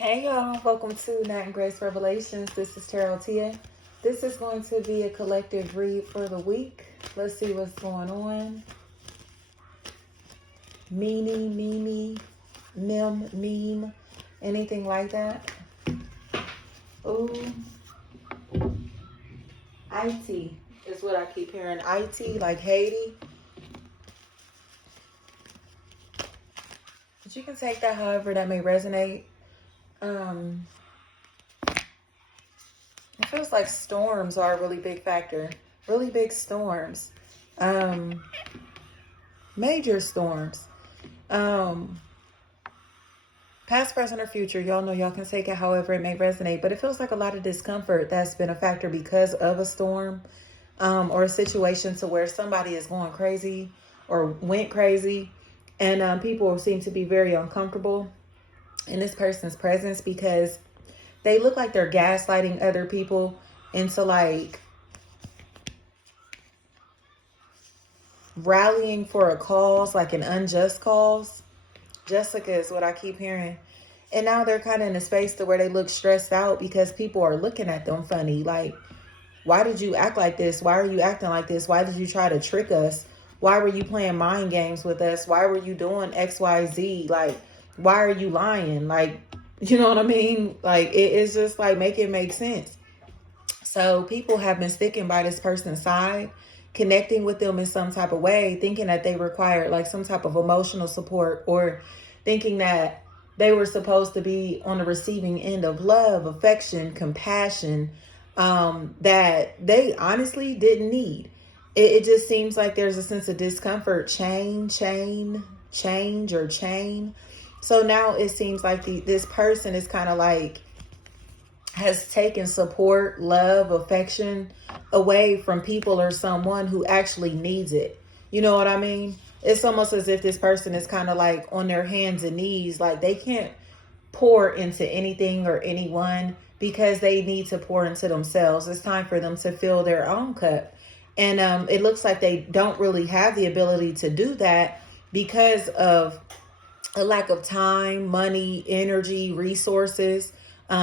Hey y'all, welcome to Night and Grace Revelations. This is Tarot Tia. This is going to be a collective read for the week. Let's see what's going on. Meanie, meme, meme, anything like that. Ooh. IT is what I keep hearing. IT, like Haiti. But you can take that however that may resonate. It feels like storms are a really big factor. Really big storms. Major storms. Past, present, or future. Y'all know y'all can take it however it may resonate. But it feels like a lot of discomfort that's been a factor because of a storm. Or a situation to where somebody is going crazy or went crazy. And people seem to be very uncomfortable in this person's presence because they look like they're gaslighting other people into like rallying for a cause, like an unjust cause. Jessica is what I keep hearing. And now they're kind of in a space to where they look stressed out because people are looking at them funny. Like, why did you act like this? Why are you acting like this? Why did you try to trick us? Why were you playing mind games with us? Why were you doing X, Y, Z? Like, why are you lying? Like, you know what I mean? Like, it's just like, make it make sense. So people have been sticking by this person's side, connecting with them in some type of way, thinking that they required like some type of emotional support, or thinking that they were supposed to be on the receiving end of love, affection, compassion, that they honestly didn't need. It just seems like there's a sense of discomfort, change. So now it seems like this person is kind of like has taken support, love, affection away from people or someone who actually needs it. You know what I mean? It's almost as if this person is kind of like on their hands and knees, like they can't pour into anything or anyone because they need to pour into themselves. It's time for them to fill their own cup. And it looks like they don't really have the ability to do that because of a lack of time, money, energy, resources,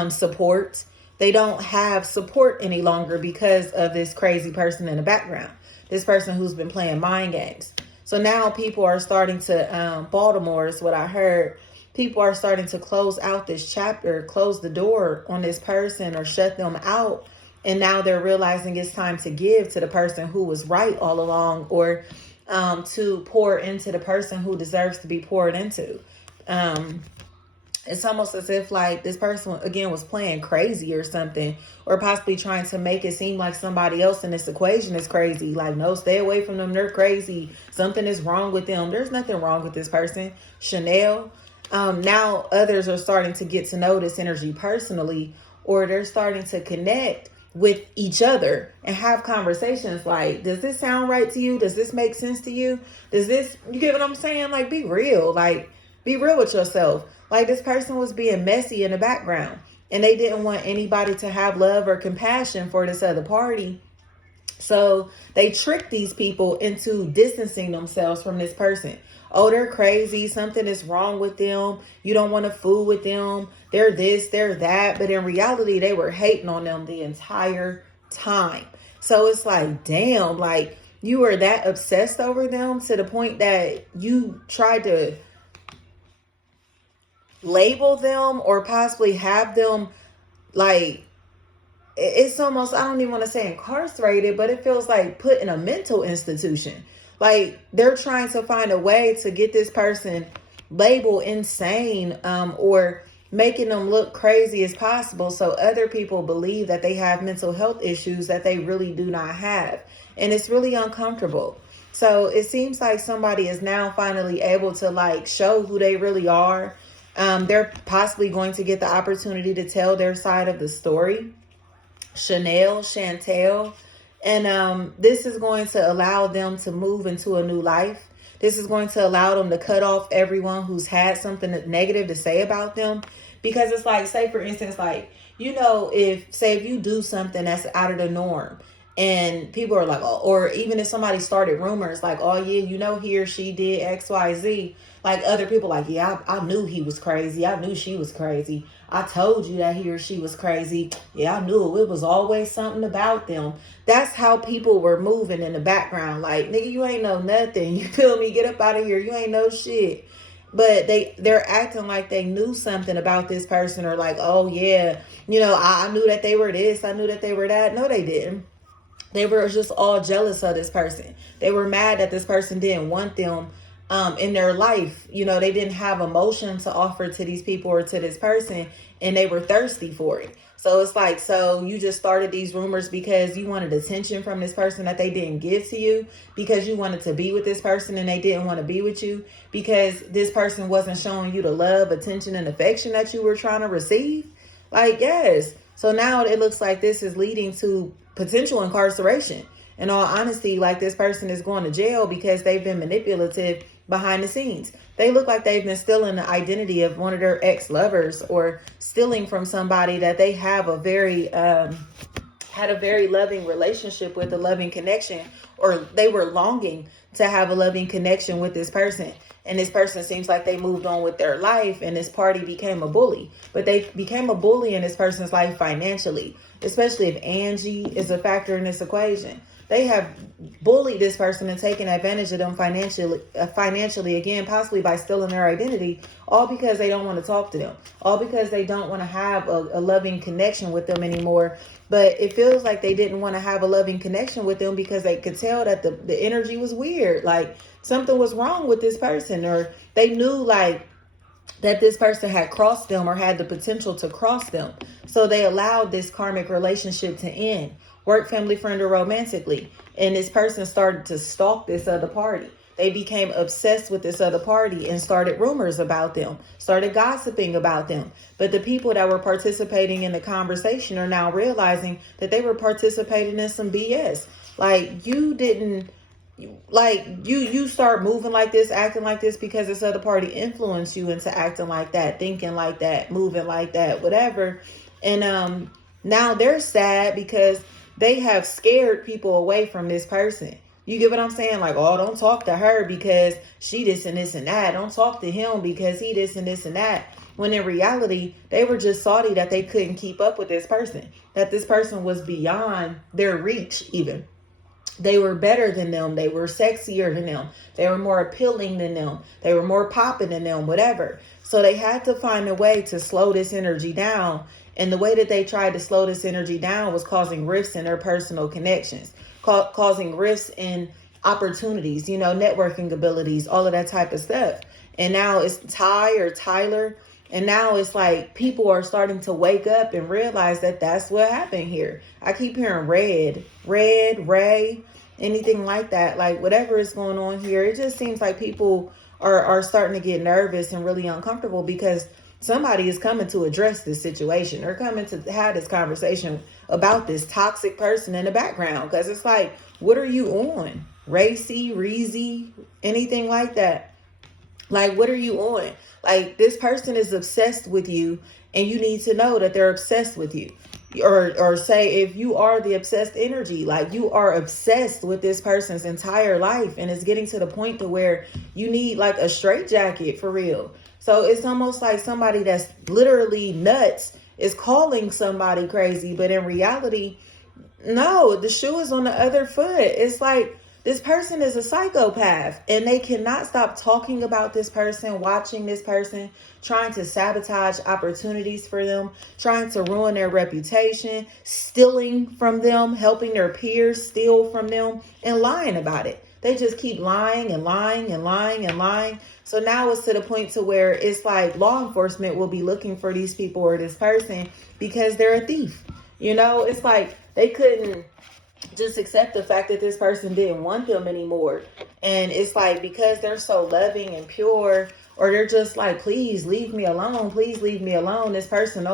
support. They don't have support any longer because of this crazy person in the background. This person who's been playing mind games. So now people are starting to, Baltimore is what I heard. People are starting to close out this chapter, close the door on this person or shut them out. And now they're realizing it's time to give to the person who was right all along, or to pour into the person who deserves to be poured into. It's almost as if like this person again was playing crazy or something, or possibly trying to make it seem like somebody else in this equation is crazy. Like, no, stay away from them. They're crazy. Something is wrong with them. There's nothing wrong with this person. Chanel. Now others are starting to get to know this energy personally, or they're starting to connect with each other and have conversations like, does this sound right to you? Does this make sense to you? Does this, you get what I'm saying? Like, be real. Like, be real with yourself. Like, this person was being messy in the background and they didn't want anybody to have love or compassion for this other party. So they tricked these people into distancing themselves from this person. Oh, they're crazy. Something is wrong with them. You don't want to fool with them. They're this, they're that. But in reality, they were hating on them the entire time. So it's like, damn, like you were that obsessed over them to the point that you tried to label them or possibly have them like, it's almost, I don't even want to say incarcerated, but it feels like put in a mental institution. Like they're trying to find a way to get this person labeled insane, or making them look crazy as possible. So other people believe that they have mental health issues that they really do not have. And it's really uncomfortable. So it seems like somebody is now finally able to like show who they really are. They're possibly going to get the opportunity to tell their side of the story. Chantel. And this is going to allow them to move into a new life. This is going to allow them to cut off everyone who's had something negative to say about them. Because it's like, say for instance, like, you know, if you do something that's out of the norm and people are like, oh, or even if somebody started rumors like, oh yeah, you know, he or she did X, Y, Z. Like other people, like, yeah, I knew he was crazy. I knew she was crazy. I told you that he or she was crazy. Yeah, I knew it was always something about them. That's how people were moving in the background. Like, nigga, you ain't know nothing. You feel me? Get up out of here. You ain't know shit. But they're acting like they knew something about this person, or like, oh yeah, I knew that they were this. I knew that they were that. No, they didn't. They were just all jealous of this person. They were mad that this person didn't want them in their life. They didn't have emotion to offer to these people or to this person, and they were thirsty for it. So it's like, so you just started these rumors because you wanted attention from this person that they didn't give to you, because you wanted to be with this person and they didn't want to be with you, because this person wasn't showing you the love, attention, and affection that you were trying to receive. Like, yes. So now it looks like this is leading to potential incarceration. In all honesty, like, this person is going to jail because they've been manipulative behind the scenes. They look like they've been stealing the identity of one of their ex-lovers, or stealing from somebody that they have a very had a very loving relationship with, a loving connection, or they were longing to have a loving connection with this person. And this person seems like they moved on with their life, and this party became a bully. But they became a bully in this person's life financially, especially if Angie is a factor in this equation. They have bullied this person and taken advantage of them financially, again, possibly by stealing their identity, all because they don't want to talk to them, all because they don't want to have a loving connection with them anymore. But it feels like they didn't want to have a loving connection with them because they could tell that the energy was weird, like something was wrong with this person, or they knew like that this person had crossed them or had the potential to cross them. So they allowed this karmic relationship to end, work, family, friend, or romantically. And this person started to stalk this other party. They became obsessed with this other party and started rumors about them, started gossiping about them. But the people that were participating in the conversation are now realizing that they were participating in some BS. Like, you start moving like this, acting like this, because this other party influenced you into acting like that, thinking like that, moving like that, whatever. And now they're sad because they have scared people away from this person. You get what I'm saying? Like, oh, don't talk to her because she this and this and that. Don't talk to him because he this and this and that. When in reality, they were just salty that they couldn't keep up with this person, that this person was beyond their reach even. They were better than them. They were sexier than them. They were more appealing than them. They were more popping than them, whatever. So they had to find a way to slow this energy down. And the way that they tried to slow this energy down was causing rifts in their personal connections, causing rifts in opportunities, networking abilities, all of that type of stuff. And now it's Ty or Tyler. And now it's like people are starting to wake up and realize that that's what happened here. I keep hearing Ray, anything like that. Like, whatever is going on here, it just seems like people are starting to get nervous and really uncomfortable because somebody is coming to address this situation or coming to have this conversation about this toxic person in the background. Because it's like, what are you on? Racy, Reezy, anything like that? Like, what are you on? Like, this person is obsessed with you, and you need to know that they're obsessed with you. Or say, if you are the obsessed energy, like, you are obsessed with this person's entire life, and it's getting to the point to where you need like a straitjacket for real. So it's almost like somebody that's literally nuts is calling somebody crazy, but in reality, no, the shoe is on the other foot. It's like, this person is a psychopath, and they cannot stop talking about this person, watching this person, trying to sabotage opportunities for them, trying to ruin their reputation, stealing from them, helping their peers steal from them, and lying about it. They just keep lying and lying and lying and lying. So now it's to the point to where it's like law enforcement will be looking for these people or this person because they're a thief. It's like they couldn't just accept the fact that this person didn't want them anymore. And it's like, because they're so loving and pure, or they're just like, please leave me alone. Please leave me alone. This person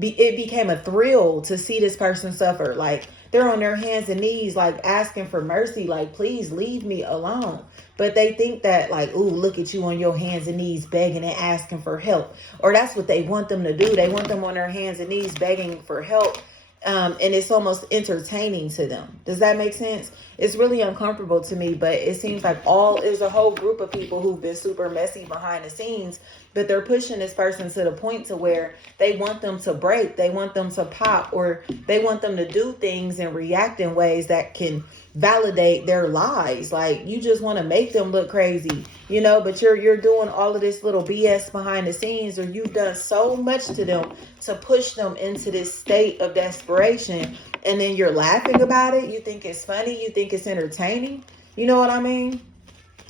it became a thrill to see this person suffer. Like, they're on their hands and knees, like asking for mercy, like, please leave me alone. But they think that, like, ooh, look at you on your hands and knees begging and asking for help. Or that's what they want them to do. They want them on their hands and knees begging for help. And it's almost entertaining to them. Does that make sense? it's really uncomfortable to me. But it seems like there's a whole group of people who've been super messy behind the scenes, but they're pushing this person to the point to where they want them to break, they want them to pop, or they want them to do things and react in ways that can validate their lies. Like, you just want to make them look crazy, you know, but you're doing all of this little BS behind the scenes, or you've done so much to them to push them into this state of desperation, and then you're laughing about it. You think it's funny, you think it's entertaining, you know what I mean?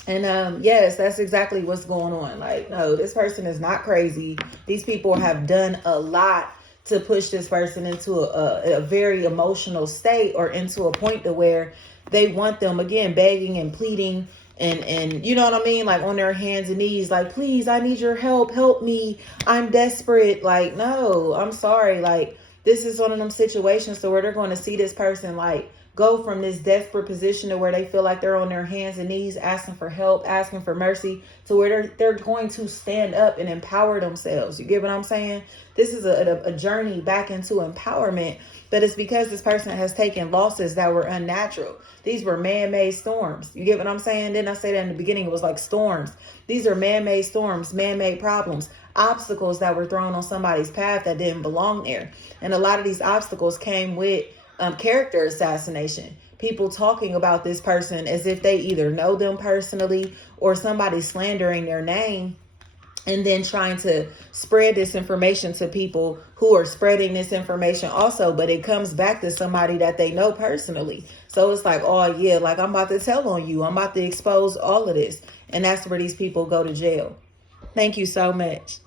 And yes, that's exactly what's going on. Like, no, this person is not crazy. These people have done a lot to push this person into a very emotional state, or into a point to where they want them, again, begging and pleading and you know what I mean? Like, on their hands and knees, like, please, I need your help. Help me. I'm desperate. Like, no, I'm sorry. Like, this is one of them situations to where they're going to see this person, like, go from this desperate position to where they feel like they're on their hands and knees asking for help, asking for mercy, to where they're going to stand up and empower themselves. You get what I'm saying? This is a journey back into empowerment, but it's because this person has taken losses that were unnatural. These were man-made storms. You get what I'm saying? Didn't I say that in the beginning? It was like storms. These are man-made storms, man-made problems, obstacles that were thrown on somebody's path that didn't belong there. And a lot of these obstacles came with character assassination. People talking about this person as if they either know them personally, or somebody slandering their name, and then trying to spread this information to people who are spreading this information also, but it comes back to somebody that they know personally. So it's like, oh yeah, like, I'm about to tell on you. I'm about to expose all of this. And that's where these people go to jail. Thank you so much.